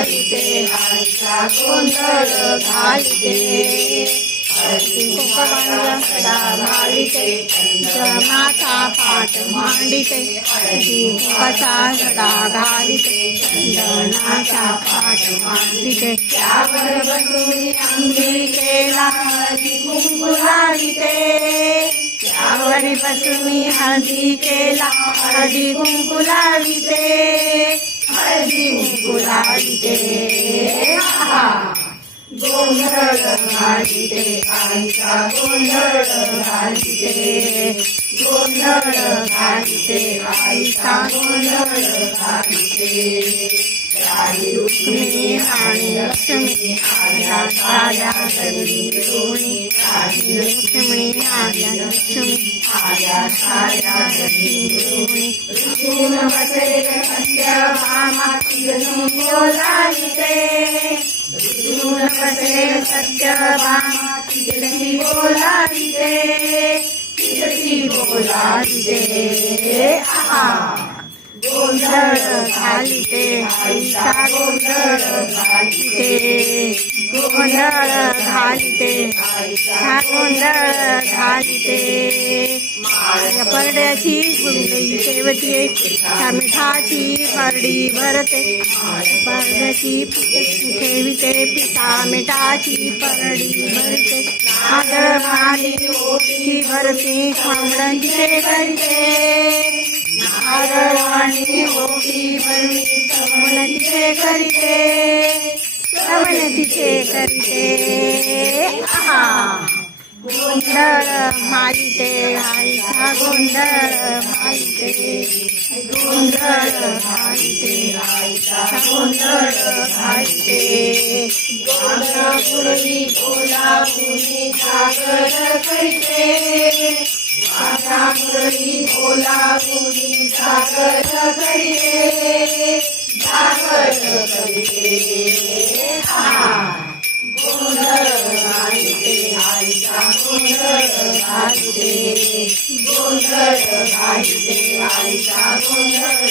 घालिते आईचा गोंधळ घालिते कुंकवांचा सडा घालिते जमाचा पाठ मांडिते कुंकाचा सडा घालिते चंदनाचा पाठ मांडिते त्यावर बसून अंबिकेला हळदी कुंकू लाविते त्यावर बसून हळदी केला हळदी कुंकू लाविते हळदी कुंकू लाविते गोंधळ घालिते आईचा गोंधळ घालिते गोंधळ घालिते आईचा गोंधळ घालिते राणी रुक्मिणी आणि लक्ष्मी आल्या साऱ्या घरी रुणी राणी रुक्मिणी आल्या लक्ष्मी आल्या साऱ्या घरी रुणी ऋषून बसे सत्यभामा तिघी बोलाविते ऋषून बसे सत्यभामा तिघी बोलाविते तिघी बोलाविते गोंधळ घालिते आईचा गोंधळ घालिते गोंधळ घालिते आईचा गोंधळ घालिते माझ्या परड्याची गुंगई ठेवते त्या मिठाची परडी भरते परड्याची ठेविते पिता मिठाची परडी भरते आदळ माली ओटी भरते खांबडांची करते नारळाणी ओटी भरली सवनतीचे करीते सवनतीचे करीते गोंधळ घालिते आईचा गोंधळ घालिते गोंधळ घालिते आईचा गोंधळ घालिते वाघापुरी बोलापुरी जागर करीते वाघापुरी बोलापुरी जागर करीते जागर करीते गोंधळ घालिते आईचा गोंधळ घालिते गोंधळ घालिते आईचा गोंधळ